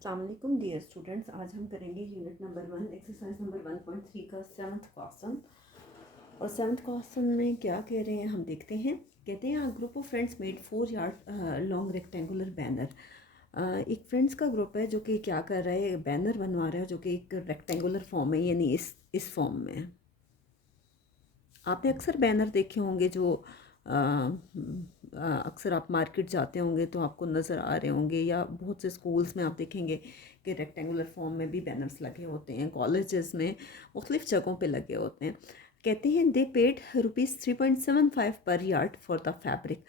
अस्सलाम वालेकुम dear students. आज हम करेंगे यूनिट नंबर 1 एक्सरसाइज नंबर 1.3 का 7th क्वेश्चन। और 7th क्वेश्चन में क्या कह रहे हैं हम देखते हैं। कहते हैं group of friends made 4 yard long rectangular banner. एक फ्रेंड्स का ग्रुप है जो कि क्या कर रहा है, बैनर बनवा रहा है जो कि एक रेक्टेंगुलर फॉर्म है, यानी इस फॉर्म में है। आपने अक्सर बैनर देखे होंगे जो अक्सर आप मार्केट जाते होंगे तो आपको नज़र आ रहे होंगे, या बहुत से स्कूल्स में आप देखेंगे कि रेक्टेंगुलर फॉर्म में भी बैनर्स लगे होते हैं, कॉलेजेस में मुख्तलिफ़ जगहों पे लगे होते हैं। कहते हैं दे पेड ₹3.75 पर यार्ड फॉर द फैब्रिक।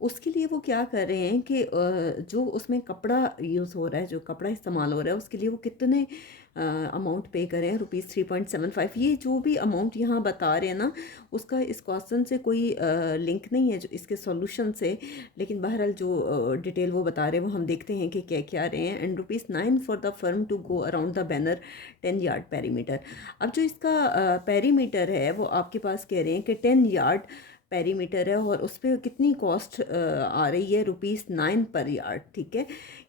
उसके लिए वो क्या कर रहे हैं कि जो उसमें कपड़ा यूज़ हो रहा है, जो कपड़ा इस्तेमाल हो रहा है, उसके लिए वो कितने अमाउंट पे करें, ₹3.75। ये जो भी अमाउंट यहाँ बता रहे हैं ना, उसका इस क्वेश्चन से कोई लिंक नहीं है जो इसके सॉल्यूशन से, लेकिन बहरहाल जो डिटेल वो बता रहे हैं वो हम देखते हैं कि क्या क्या रहे हैं। And ₹9 for the firm to go around the banner 10 yard perimeter. अब जो इसका पेरीमीटर है वो आपके पास कह रहे हैं कि 10 यार्ड पेरीमीटर है, और उस पर कितनी कॉस्ट आ रही है, ₹9 पर यार्ड। ठीक है,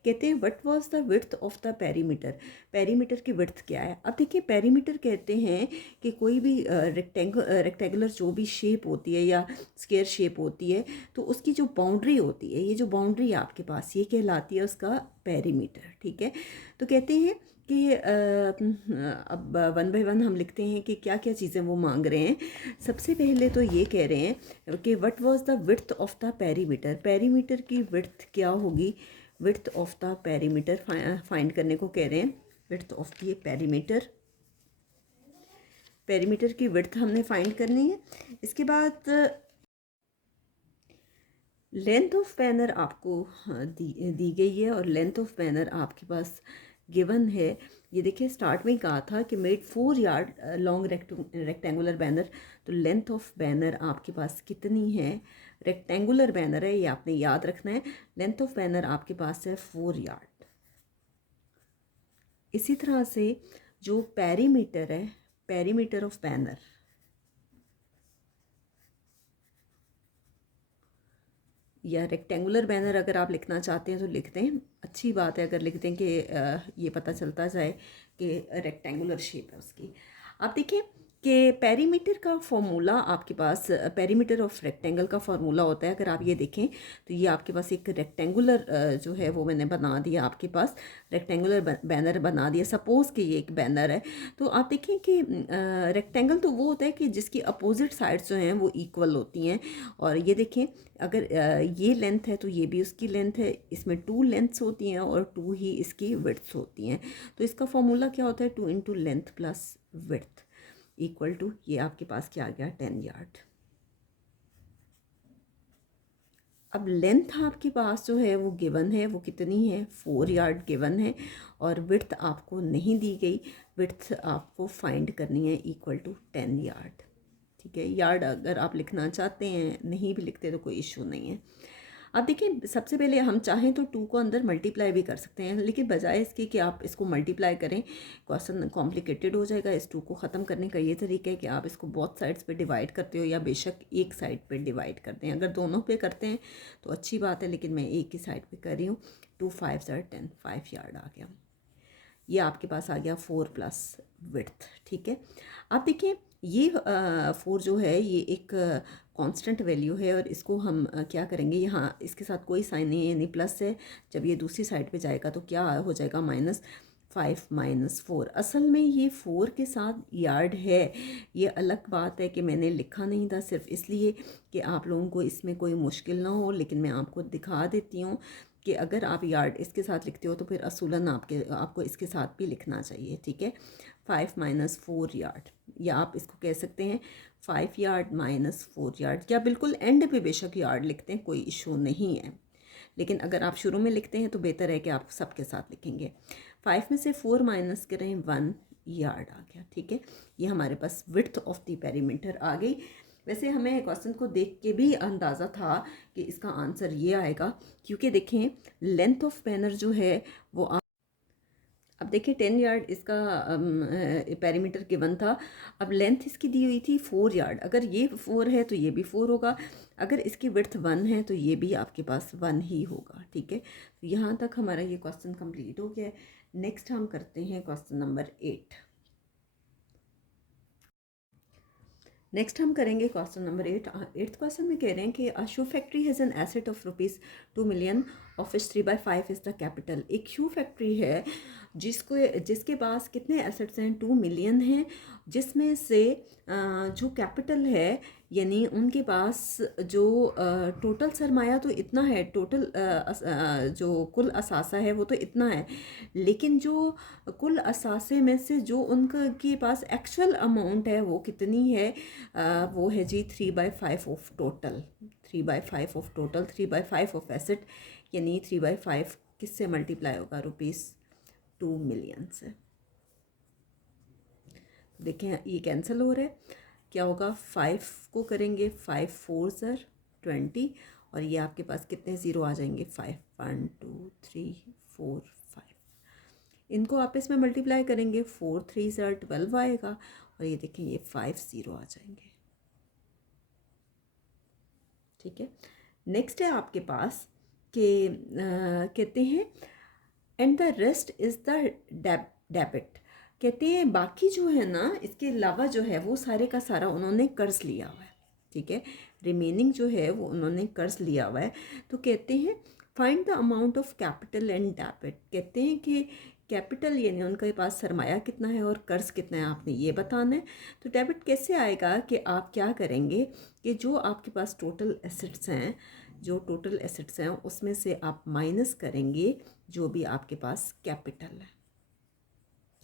कहते हैं what was the width of the perimeter. Perimeter की विड्थ क्या है। अब देखिए, पेरीमीटर कहते हैं कि कोई भी रेक्टेंगुलर जो भी शेप होती है या स्क्वायर शेप होती है, तो उसकी जो बाउंड्री होती है, ये जो बाउंड्री है आपके पास, ये कहलाती है उसका पेरीमीटर। ठीक है, तो कहते हैं कि अब 1 बाय 1 हम लिखते हैं कि क्या क्या चीज़ें वो मांग रहे हैं। सबसे पहले तो ये कह रहे हैं कि what was the width of the perimeter. Perimeter की विड्थ क्या होगी, width of the perimeter find करने को कह रहे हैं। Width of the perimeter, perimeter की विड्थ हमने फाइंड करनी है। इसके बाद लेंथ ऑफ बैनर आपको दी गई है, और लेंथ ऑफ बैनर आपके पास गिवन है। ये देखिए, स्टार्ट में ही कहा था कि made 4 yard long rectangular banner. तो लेंथ ऑफ बैनर आपके पास कितनी है, रेक्टेंगुलर बैनर है, ये आपने याद रखना है। लेंथ ऑफ बैनर आपके पास है 4 यार्ड। इसी तरह से जो पेरीमीटर है, पेरीमीटर ऑफ बैनर, या रेक्टेंगुलर बैनर अगर आप लिखना चाहते हैं तो लिख दें, अच्छी बात है अगर लिख दें कि ये पता चलता जाए कि रेक्टेंगुलर शेप है उसकी। आप देखिए कि पेरीमीटर का फॉर्मूला आपके पास, पेरीमीटर ऑफ रेक्टेंगल का फार्मूला होता है। अगर आप ये देखें तो ये आपके पास एक रेक्टेंगुलर जो है वो मैंने बना दिया, आपके पास रेक्टेंगुलर बैनर बना दिया। सपोज़ कि ये एक बैनर है, तो आप देखें कि रेक्टेंगल तो वो होता है कि जिसकी अपोजिट साइड्स जो हैं वो इक्वल होती हैं। और ये देखें, अगर ये लेंथ है तो ये भी उसकी लेंथ है, इसमें 2 लेंथ्स होती हैं और 2 ही इसकी विड्थ्स होती हैं। तो इसका फॉर्मूला क्या होता है, 2 into length plus width equal to, ये आपके पास क्या आ गया, 10 यार्ड। अब लेंथ आपके पास जो है वो गिवन है, वो कितनी है, 4 यार्ड गिवन है, और विड्थ आपको नहीं दी गई। विड्थ आपको फाइंड करनी है इक्वल टू 10 यार्ड। ठीक है, यार्ड अगर आप लिखना चाहते हैं, नहीं भी लिखते तो कोई इशू नहीं है। अब देखिए, सबसे पहले हम चाहें तो 2 को अंदर मल्टीप्लाई भी कर सकते हैं, लेकिन बजाय इसके कि आप इसको मल्टीप्लाई करें, क्वेश्चन कॉम्प्लिकेटेड हो जाएगा। इस 2 को ख़त्म करने का ये तरीका है कि आप इसको बहुत साइड्स पे डिवाइड करते हो, या बेशक एक साइड पे डिवाइड करते हैं। अगर दोनों पे करते हैं तो अच्छी बात है, लेकिन मैं एक ही साइड पे कर रही हूँ। 2 5 10, 5 यार्ड आ गया। ये आपके पास आ गया 4 प्लस विड्थ। ठीक है, आप देखिए ये 4 जो है ये एक कांस्टेंट वैल्यू है, और इसको हम क्या करेंगे, यहाँ इसके साथ कोई साइन नहीं है, यानी प्लस है। जब ये दूसरी साइड पे जाएगा तो क्या हो जाएगा, -5 -4। असल में ये 4 के साथ यार्ड है। ये अलग बात है कि मैंने लिखा नहीं था, सिर्फ इसलिए कि आप लोगों को इसमें कोई मुश्किल ना हो, लेकिन मैं आपको दिखा देती हूँ कि अगर आप यार्ड इसके साथ लिखते हो तो फिर असूलन आपको इसके साथ भी लिखना चाहिए। ठीक है, 5 -4 यार्ड, या आप इसको कह सकते हैं 5 यार्ड -4 यार्ड, या बिल्कुल एंड पे बेशक यार्ड लिखते हैं, कोई इशू नहीं है। लेकिन अगर आप शुरू में लिखते हैं तो बेहतर है कि आप सबके साथ लिखेंगे। 5 में से 4 माइनस करें, 1 यार्ड आ गया। ठीक है, ये हमारे पास विड्थ ऑफ द पेरीमीटर आ गई। वैसे हमें क्वेश्चन को देख के भी अंदाज़ा था कि इसका आंसर ये आएगा, क्योंकि देखें लेंथ ऑफ बैनर जो है वो अब देखिए 10 यार्ड इसका पेरीमीटर गिवन था। अब लेंथ इसकी दी हुई थी 4 यार्ड। अगर ये 4 है तो ये भी 4 होगा। अगर इसकी विड्थ 1 है तो ये भी आपके पास 1 ही होगा, ठीक है। तो यहाँ तक हमारा ये क्वेश्चन कंप्लीट हो गया है। नेक्स्ट हम करते हैं क्वेश्चन नंबर 8। नेक्स्ट हम करेंगे क्वेश्चन नंबर 8। एट्थ क्वेश्चन में कह रहे हैं कि a shoe factory has an asset of ₹2 million of which 3/5 is the capital. एक शू फैक्ट्री है जिसके पास कितने एसेट्स हैं, 2 million हैं, जिसमें से जो कैपिटल है यानी उनके पास जो टोटल सरमाया तो इतना है, टोटल जो कुल असासा है वो तो इतना है, लेकिन जो कुल असासे में से जो उनके पास एक्चुअल अमाउंट है वो कितनी है, वो है जी 3/5 of total. 3/5 of total, 3/5 of asset, यानी 3/5 किससे मल्टीप्लाई होगा, ₹2 million से। देखें ये कैंसिल हो रहा है, क्या होगा, 5 को करेंगे 5 4 20 और ये आपके पास कितने ज़ीरो आ जाएंगे, 5 1 2 3 4 5। इनको आपस में मल्टीप्लाई करेंगे, 4 3 12 आएगा और ये देखें ये 5 ज़ीरो आ जाएंगे, ठीक है। नेक्स्ट है आपके पास कि कहते हैं and the rest is the debit. कहते हैं बाकी जो है ना, इसके अलावा जो है वो सारे का सारा उन्होंने कर्ज लिया हुआ है, ठीक है। रिमेनिंग जो है वो उन्होंने कर्ज लिया हुआ है। तो कहते हैं find the amount of capital and debit. कहते हैं कि कैपिटल यानी उनके पास सरमाया कितना है और कर्ज कितना है, आपने ये बताना है। तो डेबिट कैसे आएगा कि आप क्या करेंगे कि जो आपके पास टोटल एसेट्स हैं, जो टोटल एसेट्स हैं उसमें से आप माइनस करेंगे जो भी आपके पास कैपिटल है,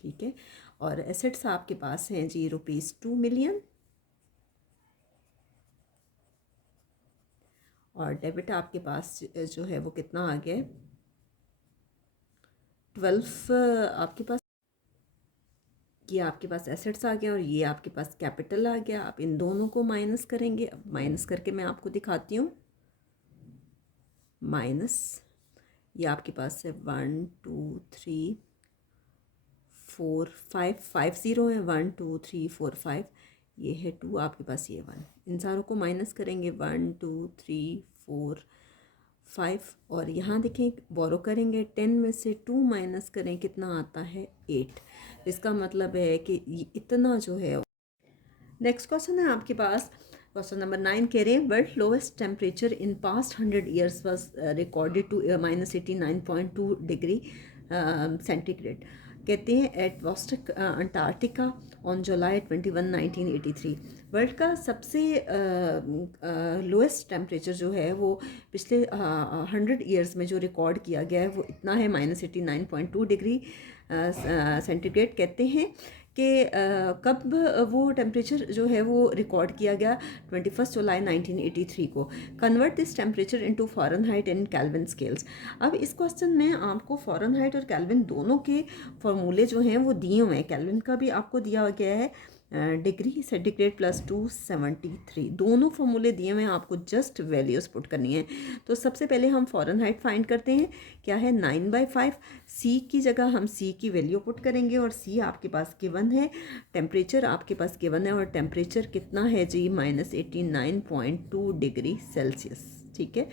ठीक है। और एसेट्स आपके पास हैं जी ₹2 million और डेबिट आपके पास जो है वो कितना आ गया, 12 आपके पास, ये आपके पास एसेट्स आ गया और ये आपके पास कैपिटल आ गया। आप इन दोनों को माइनस करेंगे, अब माइनस करके मैं आपको दिखाती हूँ। माइनस ये आपके पास है 1 2 3 4 5 5 ज़ीरो है, 1 2 3 4 5, ये है 2 आपके पास, ये 1, इन सारों को माइनस करेंगे 1 2 3 4 5 और यहाँ देखें बोरो करेंगे 10 में से 2 माइनस करें कितना आता है 8। इसका मतलब है कि इतना जो है। नेक्स्ट क्वेश्चन है आपके पास क्वेश्चन नंबर 9। कह रहे हैं world lowest temperature in past 100 years was recorded to -89.2 degree centigrade. कहते हैं at Vostok Antarctica on July 21 1983। World का सबसे लोएस्ट टेम्परेचर जो है वो पिछले 100 years में जो रिकॉर्ड किया गया है वो इतना है -89.2 डिग्री सेंटीग्रेड। कहते हैं कि कब वो टेम्परेचर जो है वो रिकॉर्ड किया गया, 21 जुलाई 1983 को। Convert this temperature into Fahrenheit and kelvin scales. अब इस क्वेश्चन में आपको फ़ारेनहाइट और केल्विन दोनों के फॉर्मूले जो हैं वो दिए हुए हैं। केल्विन का भी आपको दिया गया है, डिग्री सेंटीग्रेड प्लस 273, दोनों फॉर्मूले दिए हुए हैं, आपको जस्ट वैल्यूज़ पुट करनी है। तो सबसे पहले हम फ़ारेनहाइट फाइंड करते हैं, क्या है 9/5। सी की जगह हम सी की वैल्यू पुट करेंगे और सी आपके पास गिवन है, टेम्परेचर आपके पास गिवन है और टेम्परेचर कितना है जी -89.2 डिग्री सेल्सियस, ठीक है।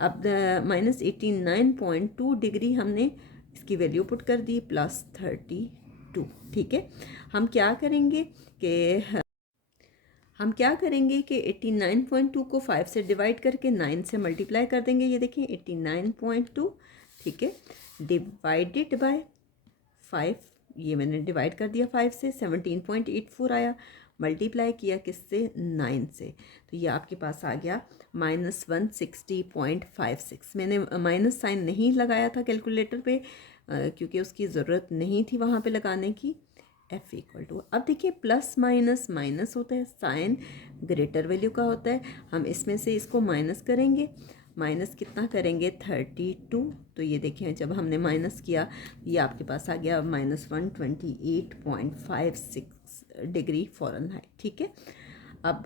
अब -89.2 डिग्री हमने इसकी वैल्यू पुट कर दी प्लस 32, ठीक है। हम क्या करेंगे कि 89.2 को 5 से डिवाइड करके 9 से मल्टीप्लाई कर देंगे। ये देखिए 89.2, ठीक है, डिवाइडेड बाय 5, ये मैंने डिवाइड कर दिया 5 से, 17.84 आया, मल्टीप्लाई किया किससे, 9 से, तो ये आपके पास आ गया -160.56। मैंने माइनस साइन नहीं लगाया था कैलकुलेटर पे क्योंकि उसकी ज़रूरत नहीं थी वहाँ पे लगाने की। F इक्वल टू, अब देखिए प्लस माइनस माइनस होता है, साइन ग्रेटर वैल्यू का होता है, हम इसमें से इसको माइनस करेंगे, माइनस कितना करेंगे 32, तो ये देखें जब हमने माइनस किया ये आपके पास आ गया -128.56 डिग्री फ़ारेनहाइट, ठीक है। अब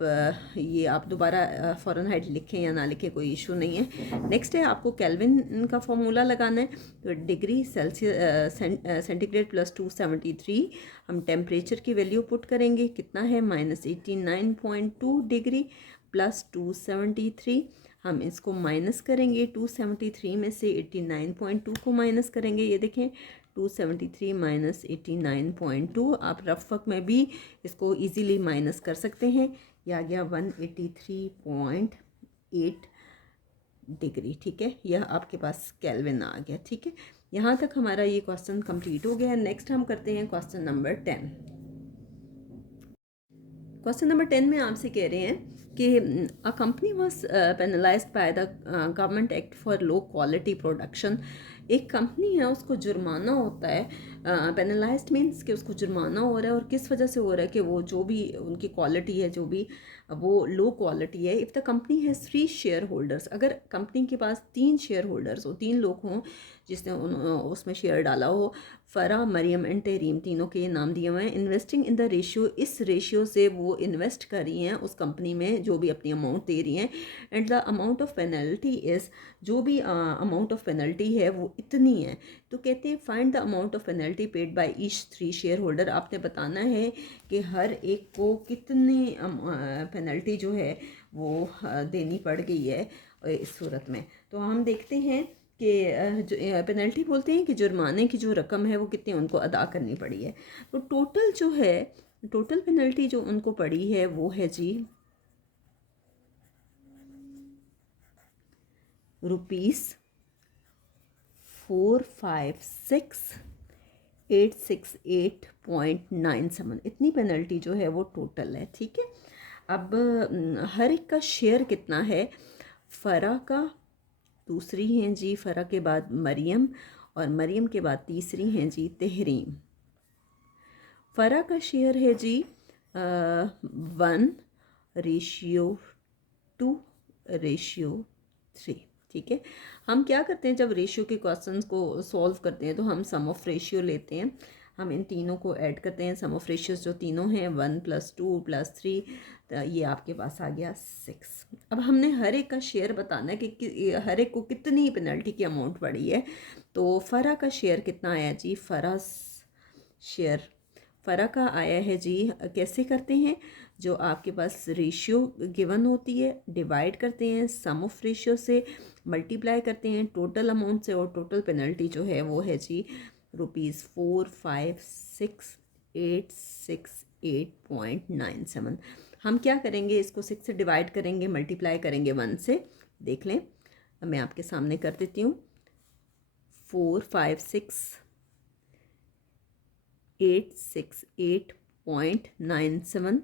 ये आप दोबारा फ़ारेनहाइट लिखें या ना लिखें कोई इशू नहीं है। नेक्स्ट है आपको केल्विन का फॉर्मूला लगाना है, तो डिग्री सेल्सियस सेंटीग्रेड प्लस 273, हम टेम्परेचर की वैल्यू पुट करेंगे, कितना है -89.2 डिग्री प्लस 273, हम इसको माइनस करेंगे 273 में से 89.2 को माइनस करेंगे। ये देखें 273 माइनस 89.2, आप रफ वर्क में भी इसको इजीली माइनस कर सकते हैं। ये आ गया 183.8 डिग्री। ठीक है, यह आपके पास केल्विन आ गया। ठीक है, यहाँ तक हमारा ये क्वेश्चन कंप्लीट हो गया है। नेक्स्ट हम करते हैं क्वेश्चन नंबर 10। क्वेश्चन नंबर 10 में आपसे कह रहे हैं कि a company was penalised by the government act for low quality production. एक कंपनी है उसको जुर्माना होता है, पेनलाइज्ड मीन्स कि उसको जुर्माना हो रहा है, और किस वजह से हो रहा है कि वो जो भी उनकी क्वालिटी है जो भी वो लो क्वालिटी है। If the company has 3 share holders, अगर कंपनी के पास 3 शेयर होल्डर्स हो, 3 लोग हों जिसने उसमें शेयर डाला हो, फ़रा, मरियम एंड तहरीम, तीनों के ये नाम दिए हुए हैं। इन्वेस्टिंग इन द रेशियो, इस रेशियो से वो इन्वेस्ट कर रही हैं उस कंपनी में जो भी अपनी अमाउंट दे रही हैं। And the amount of penalty is, जो भी अमाउंट ऑफ पेनल्टी है वो इतनी है। तो कहते हैं find the amount of penalty paid by each 3 share holder. आपने बताना है कि हर एक को कितनी पेनल्टी जो है वो देनी पड़ गई है इस सूरत में। तो हम देखते हैं कि जो पेनल्टी बोलते हैं कि जुर्माने की जो रकम है वो कितनी उनको अदा करनी पड़ी है। तो टोटल जो है, टोटल पेनल्टी जो उनको पड़ी है वो है जी ₹456,868.97, इतनी पेनल्टी जो है वो टोटल है। ठीक है, अब हर एक का शेयर कितना है? फ़रा का, दूसरी हैं जी फ़रा के बाद मरियम, और मरियम के बाद तीसरी हैं जी तहरीम। फ़रा का शेयर है जी 1:2:3। ठीक है, हम क्या करते हैं जब रेशियो के क्वेश्चंस को सॉल्व करते हैं तो हम सम ऑफ रेशियो लेते हैं, हम इन तीनों को ऐड करते हैं। सम ऑफ रेशियोज जो तीनों हैं 1 + 2 + 3, तो ये आपके पास आ गया 6। अब हमने हर एक का शेयर बताना है कि हर एक को कितनी पेनल्टी की अमाउंट पड़ी है। तो फ़रा का शेयर कितना आया जी? फ़रा शेयर फ़रा का आया है जी, कैसे करते हैं? जो आपके पास रेशियो गिवन होती है डिवाइड करते हैं सम ऑफ रेशियो से, मल्टीप्लाई करते हैं टोटल अमाउंट से, और टोटल पेनल्टी जो है वो है जी ₹456,868.97। हम क्या करेंगे, इसको 6 से डिवाइड करेंगे, मल्टीप्लाई करेंगे 1 से। देख लें, मैं आपके सामने कर देती हूँ। 456,868.97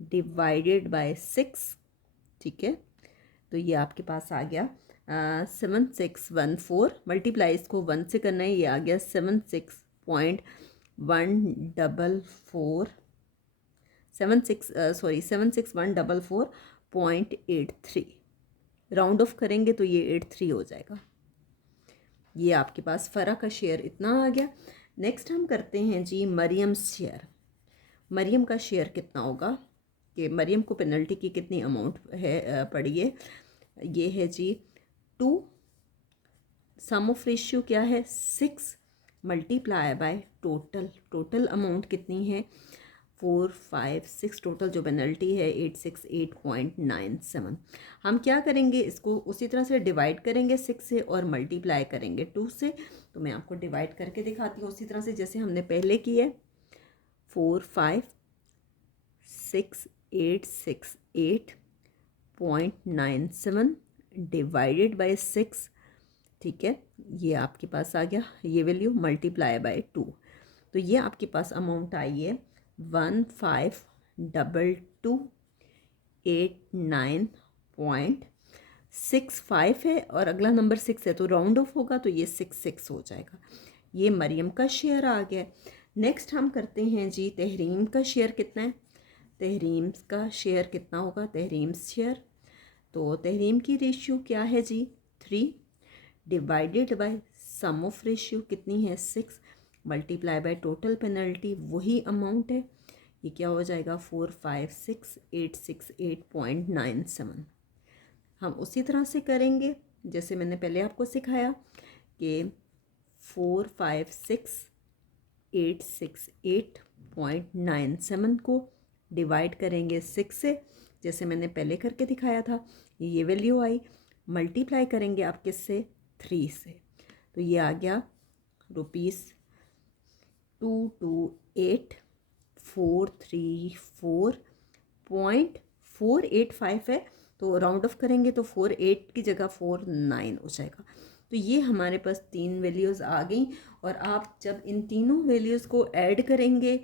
डिवाइडेड बाय 6। ठीक है, तो ये आपके पास आ गया 7614, मल्टीप्लाई इसको 1 से करना है, ये आ गया 76144.83। राउंड ऑफ करेंगे तो ये 83 हो जाएगा। ये आपके पास फ़रा का शेयर इतना आ गया। नेक्स्ट हम करते हैं जी मरियम शेयर। मरियम का शेयर कितना होगा कि मरियम को पेनल्टी की कितनी अमाउंट है पड़ी है? ये है जी 2, सम ऑफ रेशियो क्या है 6, मल्टीप्लाई बाय टोटल अमाउंट कितनी है 456, टोटल जो पेनल्टी है 868.97। हम क्या करेंगे, इसको उसी तरह से डिवाइड करेंगे 6 से और मल्टीप्लाई करेंगे 2 से। तो मैं आपको डिवाइड करके दिखाती हूँ उसी तरह से जैसे हमने पहले की है। 456,868.97 डिवाइडेड बाय 6। ठीक है, ये आपके पास आ गया, ये वैल्यू मल्टीप्लाई बाय 2। तो ये आपके पास अमाउंट आई है 152289.65 है, और अगला नंबर 6 है तो राउंड ऑफ होगा तो ये 66 हो जाएगा। ये मरियम का शेयर आ गया। नेक्स्ट हम करते हैं जी तहरीम का शेयर कितना है? तहरीम का शेयर कितना होगा? तहरीम शेयर, तो तहरीम की रेशियो क्या है जी 3, divided by sum of ratio कितनी है 6, मल्टीप्लाई बाय टोटल पेनल्टी वही अमाउंट है, ये क्या हो जाएगा 456,868.97। हम उसी तरह से करेंगे जैसे मैंने पहले आपको सिखाया कि 456,868.97 को डिवाइड करेंगे 6 से, जैसे मैंने पहले करके दिखाया था। ये वैल्यू आई, मल्टीप्लाई करेंगे आप किससे, 3 से, तो ये आ गया ₹228,434.485 है। तो राउंड ऑफ करेंगे तो 48 की जगह 49 हो जाएगा। तो ये हमारे पास 3 वैल्यूज़ आ गई, और आप जब इन तीनों वैल्यूज़ को ऐड करेंगे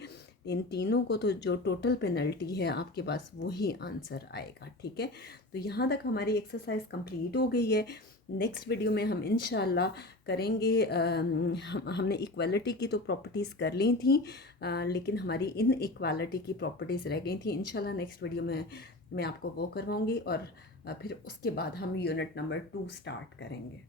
इन तीनों को, तो जो टोटल पेनल्टी है आपके पास वही आंसर आएगा। ठीक है, तो यहाँ तक हमारी एक्सरसाइज कंप्लीट हो गई है। नेक्स्ट वीडियो में हम इंशाल्लाह करेंगे, हमने इक्वालिटी की तो प्रॉपर्टीज़ कर ली थी, लेकिन हमारी इन इक्वालिटी की प्रॉपर्टीज़ रह गई थी। इंशाल्लाह नेक्स्ट वीडियो में मैं आपको वो करवाऊँगी, और फिर उसके बाद हम यूनिट नंबर 2 स्टार्ट करेंगे।